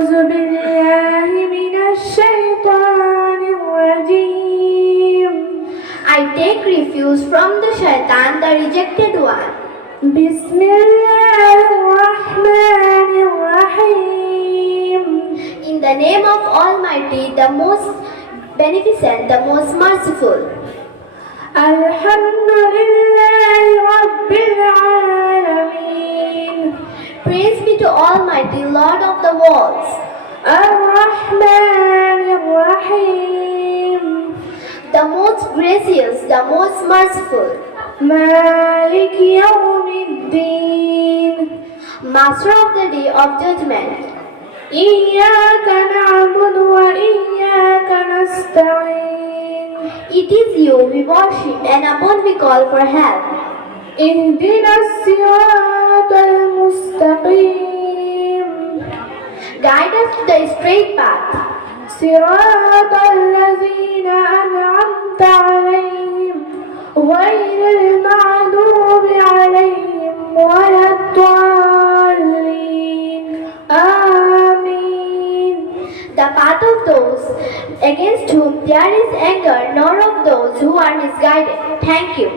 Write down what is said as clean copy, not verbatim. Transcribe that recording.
أعوذ بالله من الشيطان الرجيم. I take refuge from the shaitan, the rejected one. بسم الله الرحمن الرحيم. In the name of Almighty, the most beneficent, the most merciful. الحمد لله رب العالمين. Praise be to Almighty, Lord of the worlds. الرحمن الرحيم. The most gracious, the most merciful. مالك يوم الدين. Master of the day of judgment. إياك نعبد وإياك نستعين. It is you we worship and upon we call for help. اهدنا الصراط المستقيم. Guide us to the straight path. صراط الذين أنعمت عليهم غير المغضوب عليهم ولا الضالين. آمين. The path of those against whom there is anger, nor of those who are misguided. Thank you.